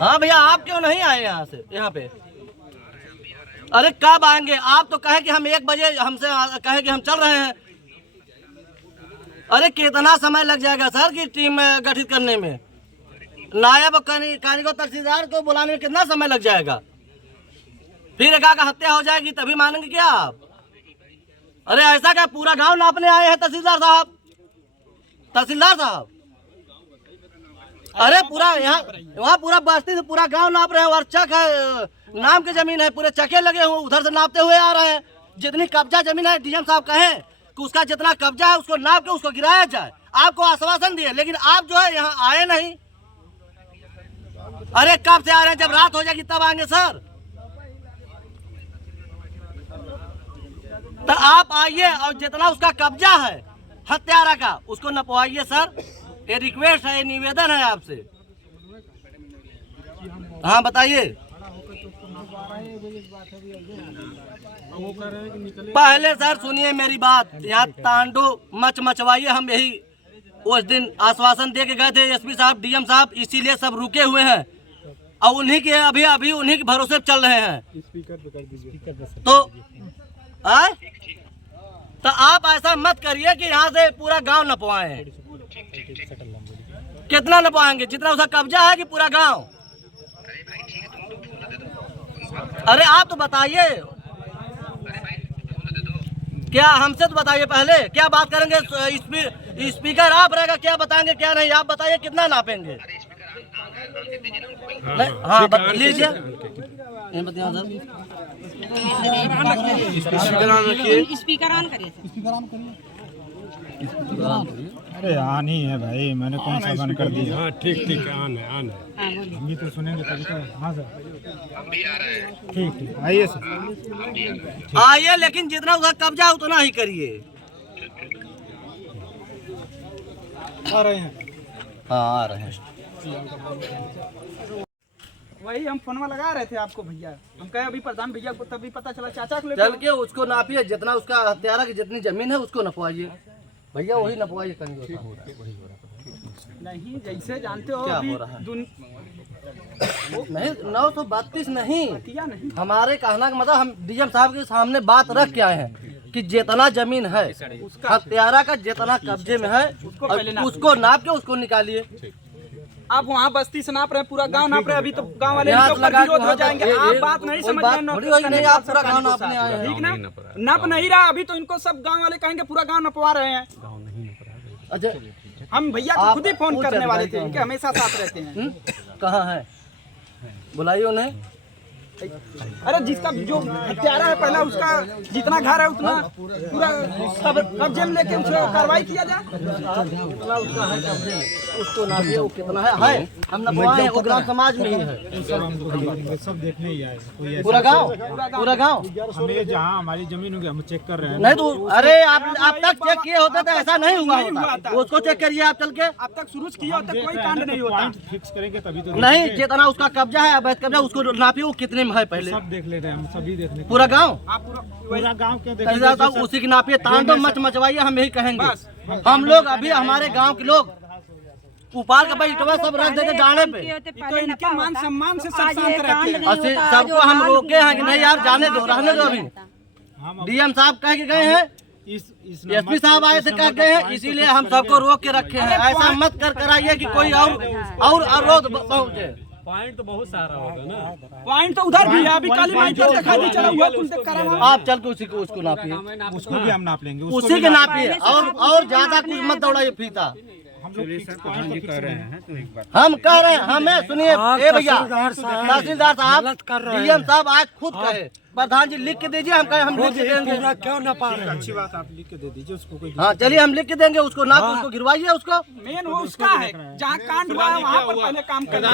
हाँ भैया, आप क्यों नहीं आए यहाँ से यहाँ पे? अरे कब आएंगे? आप तो कहे कि हम 1 बजे हमसे कहे कि हम चल रहे हैं। अरे कितना समय लग जाएगा सर की टीम गठित करने में? नायब कारीगर तहसीलदार को बुलाने में कितना समय लग जाएगा? फिर एक का हत्या हो जाएगी तभी मानेंगे क्या आप? अरे ऐसा क्या पूरा गांव नापने आए हैं तहसीलदार साहब? तहसीलदार साहब, अरे पूरा यहाँ वहाँ पूरा बस्ती से पूरा गांव नाप रहे हैं और चक है, नाम की जमीन है, पूरे चके लगे हुए उधर से नापते हुए आ रहे हैं। जितनी कब्जा जमीन है डीएम साहब कहें कि उसका जितना कब्जा है उसको नाप के उसको गिराया जाए। आपको आश्वासन दिए लेकिन आप जो है यहाँ आए नहीं। अरे कब से आ रहे हैं? जब रात हो जाएगी तब आएंगे सर। तो आप आइए और जितना उसका कब्जा है हत्यारा का उसको नपवाइए सर। ये रिक्वेस्ट है, ये निवेदन है आपसे। हाँ बताइए। पहले सर सुनिए मेरी बात, यहाँ तांडो मचवाइए। हम यही उस दिन आश्वासन दे के गए थे एसपी साहब, डीएम साहब, इसीलिए सब रुके हुए हैं और उन्हीं के अभी उन्हीं के भरोसे चल रहे हैं। तो आप ऐसा मत करिए कि यहाँ से पूरा गांव नपवाएं। कितना नपवाएंगे? जितना उसका कब्जा है कि पूरा गांव? अरे आप तो बताइए, क्या हमसे तो बताइए पहले। क्या बात करेंगे? स्पीकर आप रहेगा, क्या बताएंगे क्या नहीं? आप बताइए कितना नापेंगे? हाँ लीजिए, स्पीकर ऑन करिए। अरे ऑन ही है भाई, मैंने कौन सा बंद कर दिया? हाँ ठीक है, ऑन है। हम भी तो सुनेंगे तभी तो। हाँ सर ठीक आइए सर, आइए, लेकिन जितना उसका कब्जा उतना ही करिए। आ रहे हैं। हाँ आ रहे हैं। वही हम फोनवा लगा रहे थे आपको भैया। हम कहे अभी प्रधान भैया को, तभी पता चला चाचा को चल के उसको नापिए। जितना उसका हत्यारा की जितनी जमीन है उसको नपवाइए भैया, वही नपवाइए। नहीं जैसे जानते हो क्या अभी हो रहा है? नहीं 932 नहीं, नहीं हमारे कहना का मतलब हम डीएम साहब के सामने बात रख के आए हैं कि जितना जमीन है हत्यारा का जितना कब्जे में है उसको नाप के उसको निकालिए। आप वहाँ बस्ती से नाप रहे हैं, पूरा गांव नाप रहे हैं। अभी तो गांव वाले विरोध हो जाएंगे। आप बात नहीं समझ रहे हैं। आप पूरा गांव नापने आए हैं। ठीक ना, नप नहीं रहा अभी तो इनको सब गांव वाले कहेंगे पूरा गांव नपवा रहे हैं। अच्छा, हम भैया को खुद ही फोन करने वाले थे, इनके हमेशा साथ रहते हैं। कहाँ है? बुलाइए उन्हें। अरे जिसका जो हत्यारा है पहला उसका जितना घर है उतना पूरा कब्जे में लेके उसको कार्रवाई किया जाए। उसको नापिए, वो कितना है हम नपवाए, वो ग्राम समाज में ही है। सब देखने ही आए। पूरा गांव हमें जहाँ हमारी जमीन होगी हम चेक कर रहे हैं। नहीं तो अरे आप तक चेक किए होते तो ऐसा नहीं हुआ होता। उसको चेक करिए आप चल के। अब तक शुरू किया होता कोई कांड नहीं होता। फिक्स करेंगे तभी तो। नहीं, जितना उसका कब्जा है अवैध कब्जा उसको नापिए, वो कितने में है पहले। सब देख लेते हैं हम, सभी देखने। पूरा गांव पूरा गांव क्यों देखेंगे? उसी की नापिए। तांडव मचवाइए, हम यही कहेंगे। हम लोग अभी हमारे गांव के लोग उपाल का बैठवा सब रख देते जाने पे। तो इनके मान सम्मान से सब शांत रहते हैं। सबको हम रोके हैं कि नहीं यार जाने दो, रहने दो। अभी डीएम साहब कह के गए हैं, एसपी साहब आए थे कह गए हैं, इसीलिए हम सबको रोक के रखे हैं। ऐसा मत कराइए कि कोई और अवरोध पहुंचे। पॉइंट तो बहुत सारा होगा ना। पॉइंट तो उधर भी है। अभी काली माई का दिखा दी, चला हुआ कुल देख कर आप चल के उसको नापिए, उसको भी हम नाप लेंगे। उसी के नापिए और ज्यादा कुछ मत दौड़ाइए फीता। हम कह रहे हैं हम कह रहे हैं, हमें सुनिए ए भैया, तहसीलदार साहब, डीएम साहब आज खुद कहे प्रधान जी लिख के दीजिए। हम कहे हम लिख के देंगे। क्यों ना पा रहे हैं? अच्छी बात, आप लिख के दे दीजिए उसको। कोई हाँ चलिए हम लिख के देंगे उसको, नाप उसको गिरवाइए उसको। मेन वो उसका है जहाँ कांड हुआ है वहाँ पर पहले काम करना।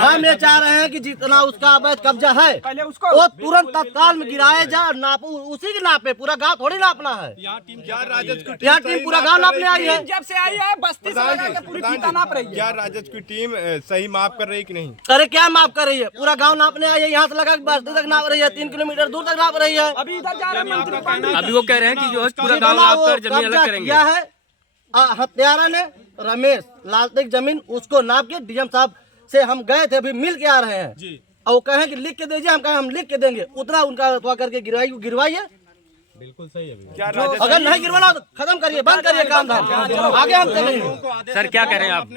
हम ये चाह रहे हैं कि जितना उसका अवैध कब्जा है पहले उसको वो तुरंत तत्काल में गिराया जाए। नापो, उसी के नापे, पूरा गांव थोड़ी नापना है। यहाँ टीम पूरा गांव नापने आई है। जब से आई है बस्ती से लगा के पूरी फीता नाप रही है। क्या राजद की टीम सही माप कर रही है कि नहीं? अरे क्या माप कर रही है? पूरा गांव नापने आई है। यहाँ से लगा बस्ती तक नाप रही है, 3 किलोमीटर दूर तक नाप रही है। अभी इधर जा रहे हैं मंत्री। अभी वो कह रहे हैं कि जो है पूरा गांव नाप कर जमीन अलग करेंगे। क्या है हत्यारा ने रमेश लालटेक जमीन उसको नाप के डीएम साहब से हम गए थे, अभी मिल के आ रहे हैं जी। और वो कहें कि लिख के दीजिए, हम कहें हम लिख के देंगे, उतना उनका अथवा करके गिरवाइए। बिल्कुल सही है। अगर नहीं गिरवाना तो खत्म करिए, बंद करिए काम धाम, आगे हम चलेंगे। सर क्या कह रहे हैं आप? आप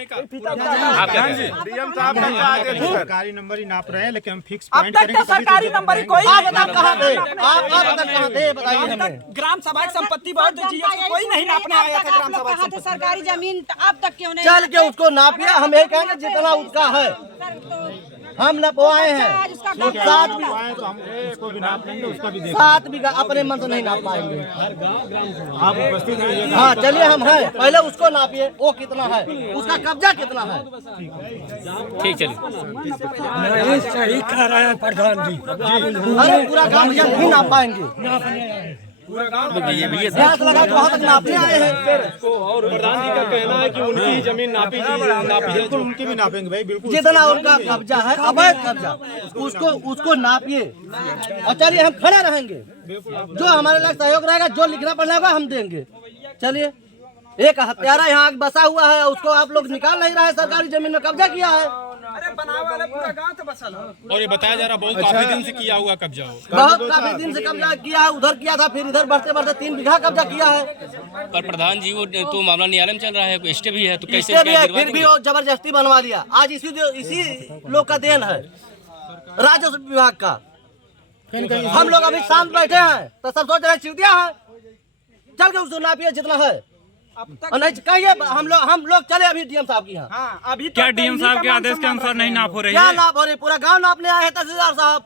क्या कह रहे हैं? डीएम साहब का क्या आदेश है? सरकारी नंबर ही नाप रहे हैं, लेकिन हम फिक्स अब पॉइंट तक करेंगे तो सरकारी नंबर ही कोई आप बता कहाँ थे, आप बता कहाँ थे, बताइए हमें। ग्राम सभा की संपत्ति बहुत जीएस कोई नहीं नापने आया था ग्राम सभा की कहा थे सरकारी जमीन तो अब तक क्यों नहीं? चल के उसको नापिए, हम यही कहेंगे जितना उसका है हम नपवाए हैं। सात बीघा अपने मन से नहीं नाप पाएंगे। आप उपस्थित रहिए। हाँ चलिए हम हैं, पहले उसको नापिए, वो कितना है, उसका कब्जा कितना है। ठीक चलिए। सही कह रहे हैं प्रधान जी। अरे पूरा गाँव नहीं नाप पाएंगे, प्रयास लगा तो वहाँ तक नापने आए हैं। और प्रधान जी का कहना है कि उनकी जमीन नापी बिल्कुल उनकी भी नापेंगे भाई, बिल्कुल। जितना उनका कब्जा है, अवैध कब्जा, उसको नापिए और चलिए हम खड़े रहेंगे। जो हमारे लिए सहयोग रहेगा, जो लिखना पड़ना होगा हम देंगे। चलिए, एक हत्यारा यहाँ बसा हुआ है, उसको आप लोग निकाल नहीं रहे, सरकारी जमीन में कब्जा किया है। अरे बनावे वाले पूरा गांव तो बसल है। और ये बताया जा रहा बहुत काफी दिन से किया हुआ कब्जा हो। बहुत काफी दिन से कब्जा किया है, उधर किया था, फिर इधर बढ़ते बढ़ते 3 बीघा कब्जा किया है। पर प्रधान जी वो तो मामला न्यायालय में चल रहा है, कोई स्टे भी है, तो कैसे इससे भी है, फिर भी वो जबरदस्ती बनवा लिया। आज इसी लोग का देन है, राजस्व विभाग का। हम लोग अभी शांत बैठे हैं तो सब सोच रहे चीटिया है, चल के उसको नापिए जितना है। और नहीं कहिए हम लोग चले अभी डीएम साहब की यहाँ। हाँ, अभी क्या डीएम साहब के आदेश के अनुसार नहीं नाप हो रही क्या है? नाप हो रही, पूरा गांव नापने आए हैं तहसीलदार साहब।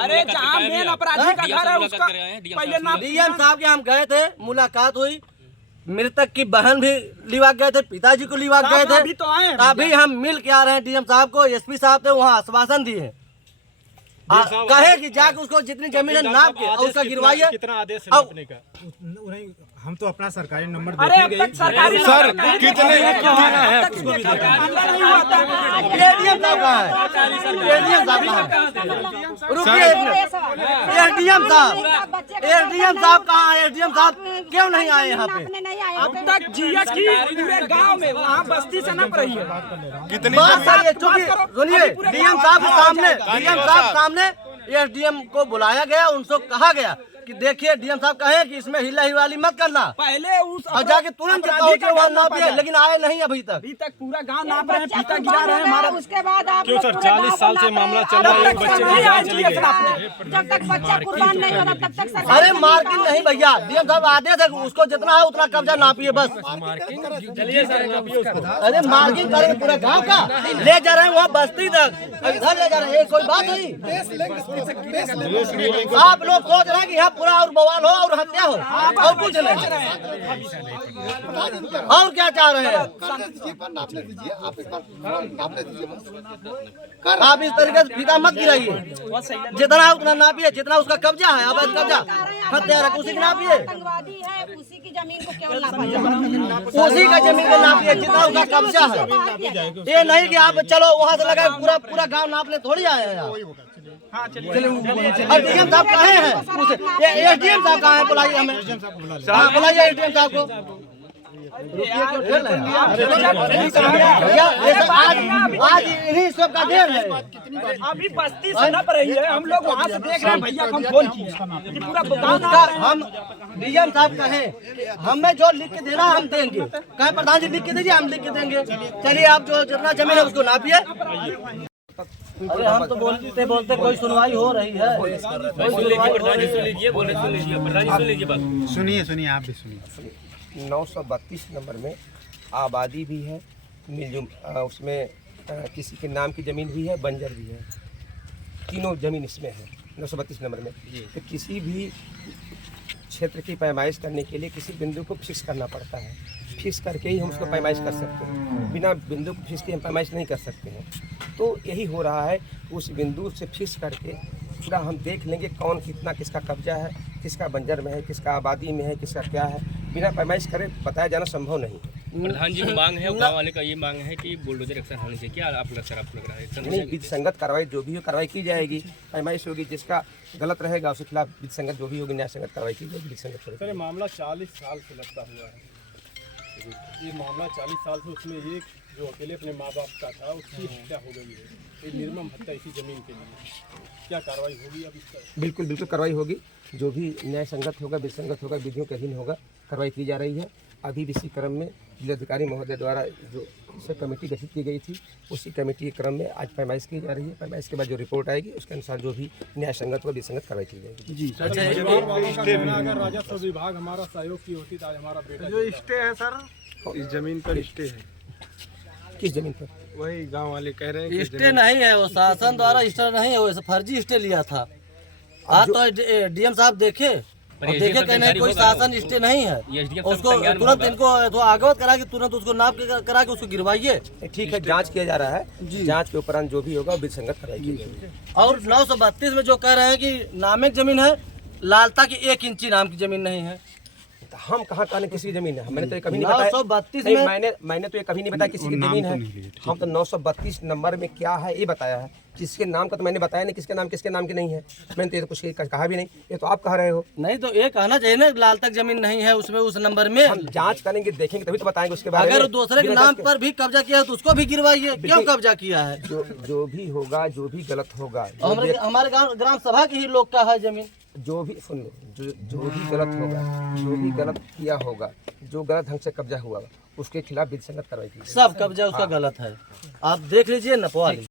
अरे जहाँ मेन अपराधी का घर है उसका पहले नाप। डीएम साहब के हम गए थे, मुलाकात हुई, मृतक की बहन भी लिवा गए थे, पिताजी को लिवा गए थे। अभी तो आए हैं। अभी हम मिल के आ रहे हैं डीएम साहब को। एसपी साहब थे, वहाँ आश्वासन दिए, कहे कि जाके उसको जितनी जमीन है नाप के और उसका गिरवाइए। कितना आदेश है नापने का? हम तो अपना सरकारी नंबर अरे अब देखेंगे। तक सरकारी सर कितने एडीएम साहब कहाँ है? एडीएम साहब कहाँ है? रुकिए एक मिनट। एडीएम साहब कहाँ है? एडीएम साहब क्यों नहीं आए यहाँ पे? अब तक जीएस की पूरे गांव में वहाँ बस्ती से नप रही है। कितनी बात करिए, चूंकि सुनिए, डीएम साहब के सामने एसडीएम को बुलाया गया, उनसे कहा गया कि देखिए डीएम साहब कहे कि इसमें हिला हिवाली मत करना, पहले उस और जाके तुरंत पहुंचे वहाँ नापिए, लेकिन आए नहीं अभी तक। अभी तक पूरा गांव नाप रहे हैं, फीता गिरा रहे हैं हमारा। उसके बाद आप क्यों सर 40 साल से मामला चल रहा है, एक बच्चे की जान चली गई। जब तक बच्चा कुर्बान नहीं होगा तब तक सरकार अरे मार्किंग नहीं भैया, डीएम साहब आदेश है उसको जितना है उतना कब्जा नापिए बस। अरे मार्किंग करेंगे पूरा गांव का, ले जा रहे हैं वहाँ बस्ती तक, इधर ले जा रहे हैं, कोई बात नहीं। आप लोग सोच रहे हैं कि यहाँ पूरा और बवाल हो और हत्या हो, और कुछ नहीं। और क्या चाह रहे हैं आप? इस तरीके से फीता मत गिराइए, जितना है उतना नापिए, जितना उसका कब्जा है, अवैध कब्जा, हत्यारा उसी की नापिए, आतंकवादी है, उसी की जमीन को क्यों नापा जाए? उसी का जमीन को नापिए जितना उसका कब्जा है। ये नहीं कि आप चलो वहाँ से लगा पूरा गांव नापने थोड़ी आए हैं आप। डीएम साहब कहाँ हैं? एसडीएम साहब कहाँ हैं? बुलाइए हमें, बुलाइए एसडीएम साहब को। आज इन्हीं सब का देर है। अभी बस्ती से नप रही है, हम लोग वहाँ से देख रहे हैं। भैया को हम फोन किए कि पूरा गांव नाप रहे हैं। हम डीएम साहब कहें हमें जो लिख के देना हम देंगे, कहे प्रधान जी लिख के दीजिए, हम लिख के देंगे। चलिए आप जो जितना जमीन है उसको नापिए। अरे हम तो बोलते बोलते कोई सुनवाई हो रही है। सुनिए आप भी सुनिए। 932 नंबर में आबादी भी है, मिलजुम उसमें किसी के नाम की ज़मीन भी है, बंजर भी है, तीनों ज़मीन इसमें है 932 नंबर में। तो किसी भी क्षेत्र की पैमाइश करने के लिए किसी बिंदु को फिक्स करना पड़ता है, फिक्स करके ही हम उसको पैमाइश कर सकते हैं, बिना बिंदु को फिक्स के हम पैमाइश नहीं कर सकते हैं। तो यही हो रहा है, उस बिंदु से फिक्स करके पूरा हम देख लेंगे कौन कितना किसका कब्जा है, किसका बंजर में है, किसका आबादी में है, किसका क्या है, बिना पैमाइश करे बताया जाना संभव नहीं है। प्रधान जी की मांग है, गाँव वाले का ये मांग है कि बुलडोजर एक्शन होनी चाहिए। क्या आप लग रहा है? नहीं, विधि संगत कार्रवाई जो भी हो कार्रवाई की जाएगी, पैमाइश होगी, जिसका गलत रहेगा उसके खिलाफ विधि संगत जो भी होगी न्याय संगत कार्रवाई की जाएगी, विधि संगत। सर मामला 40 साल से लगता हुआ है, ये मामला 40 साल से उसमें एक जो अकेले अपने माँ बाप का था उसकी हत्या हो गई है, ये निर्मम हत्या इसी जमीन के लिए, क्या कार्रवाई होगी अब इस पर? बिल्कुल बिल्कुल कार्रवाई होगी। जो भी न्याय संगत होगा, विसंगत होगा, विधियों के अधीन होगा, कार्रवाई की जा रही है। अभी भी इसी क्रम में जिलाधिकारी महोदय द्वारा जो इसे कमेटी गठित की गई थी, उसी कमेटी के क्रम में आज पैमाइश की जा रही है। पैमाइश के बाद जो रिपोर्ट आएगी उसके अनुसार जो भी न्याय संगत होगा, विसंगत कार्रवाई की जाएगी। जी परिवार वालों का कहना है अगर राजस्व विभाग हमारा सहयोग की होती तो आज हमारा बेटा जो स्टे है सर, इस जमीन पर स्टे है। किस जमीन पर? वही गांव वाले कह रहे हैं कि स्टे नहीं है, वो शासन द्वारा स्टे नहीं है, वो फर्जी स्टे लिया था। आज तो डीएम साहब देखे और SDM देखे साहब कि नहीं जानकारी कोई होगा, शासन स्टे नहीं है, ये SDM साहब उसको संज्ञान में तुरंत होगा। इनको तो अवगत करा के तुरंत उसको नाप के करा के उसको गिरवाइए। ठीक है, जांच किया जा रहा है। जांच के उपरांत जो भी होगा विसंगत कार्रवाई की जाएगी। और 932 में जो कह रहे हैं कि नामिक जमीन है, लालता की 1 इंची नाम की जमीन नहीं है। तो हम कहाँ कहने किसी की जमीन है? मैंने तो ये कभी नहीं बताया। 932 नहीं, में मैंने तो ये कभी नहीं बताया किसी की जमीन है। हम तो 932 नंबर में क्या है ये बताया है। किसके नाम का तो मैंने बताया नहीं, किसके नाम की नहीं है। मैंने तो ये तो कुछ कहा भी नहीं, ये तो आप कह रहे हो। नहीं तो ये कहना चाहिए ना, लाल तक जमीन नहीं है उसमें, उस नंबर में। हम जांच करेंगे, देखेंगे तभी तो बताएंगे उसके बारे में। अगर दूसरे के नाम पर भी कब्जा किया है तो उसको भी गिरवाइए। क्यों कब्जा किया है? जो भी होगा, जो भी गलत होगा, हमारे ग्राम सभा के ही लोग का है जमीन। जो भी सुन लो, जो भी गलत होगा, जो भी गलत किया होगा, जो गलत ढंग से कब्जा हुआ उसके खिलाफ विधिसंगत कार्रवाई की जाएगी। सब कब्जा उसका गलत है, आप देख लीजिए, नपवा लीजिए।